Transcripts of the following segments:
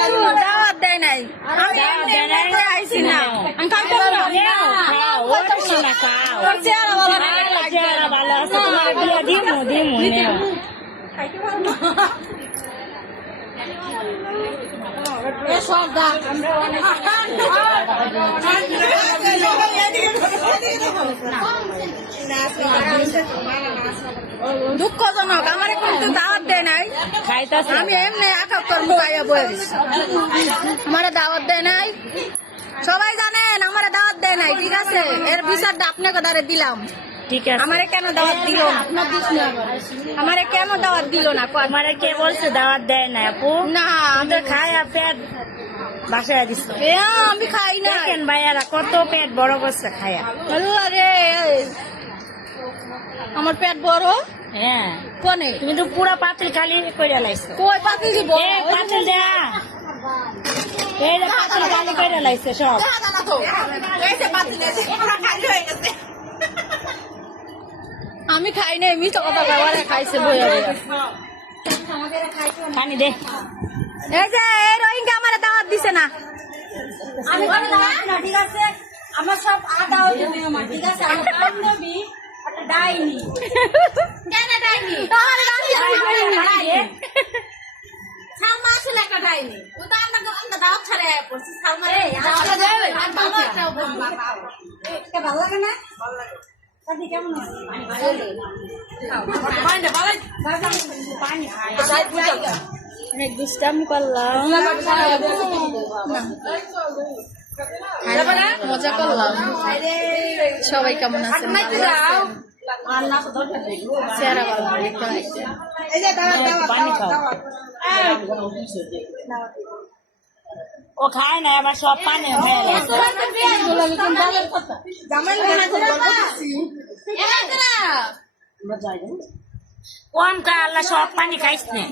কিন্তু দাওয়াত দেয় নাই। আমি আইছি না। আমি কাম করব না। তোর চেহারা ভালো না। চেহারা ভালো আছে, তোমার দিমু নেও। দুঃখজনক, আমার কিন্তু দাওয়াত দেয় নাই। আমি এমনি একাত্তর মুখাইয়া বই আমার দাওয়াত দেয় নাই। সবাই জানেন আমার দাওয়াত দেয় নাই, ঠিক আছে? এর বিচারটা আপনাকে দ্বারা দিলাম। ঠিক আছে, আমারে কেন দাওয়াত দিল না? আমারে কেন দাওয়াত দিল না? আমারে কে বলছে দাওয়াত দেয় না আপু? না আমি খাই পেট বাসায় দিস। আমি খাই না। দেখেন ভাইয়ারা কত পেট বড় করছে খায়া। আল্লাহ রে, আমার পেট বড়। হ্যাঁ, কোনে তুমি তো পুরা পাতিল খালি করে লাইছো। কই পাতিল দিব? পাতিল দেয়া, এই যে পাতিল খালি করে লাইছে সব। আমি খাই নাই, মিথ্যা কথা কয়, খাইছে বইয়া বইয়া। পানি দে। এই যে এই রোহিঙ্গা আমার দাওয়াত দিছে না। আমি ঠিক আছে, আমার সব আদাও আমার ঠিক আছে, আমার বান্ধবী একটা ডাইনি। কেন ডাইনি? সালমা আসলে একটা ডাইনি। ও তো আমরা দাওয়াত ছাড়ে পড়ছি। সালমা ভালো লাগে না? ভালো লাগে। কেমন আছে? অনেক দুষ্টামি করলাম, মজা করলাম। সবাই কেমন আছেন? চেহারা ভালো দেখতে লাগছে। পানি খাও। ও খায় না, আবার সব পানি খেয়ে লাগছে। কম কা আল্লাহ সব পানি খাইছ না।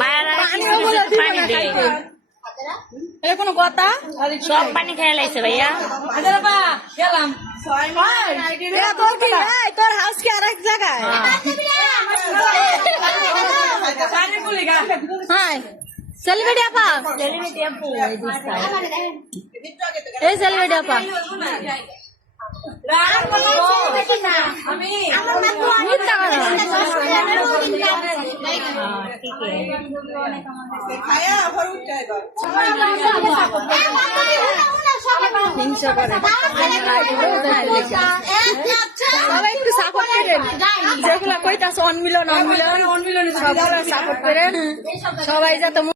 মায়েরা পানি দে, এটা কোনো কথা? সব পানি খেয়ে লাগছে ভাইয়া। গেলাম তোর হাউস কি আর এক জায়গায়? হ্যাঁ, সেলিব্রিটি আপা, এই সেলিব্রিটি আপা মিথ্যা কথা। হিংসা করে। সবাই একটু সাপোর্ট করেন, যেগুলা কইতাছে অনমিলন সবগুলো সাপোর্ট করেন সবাই, যাতে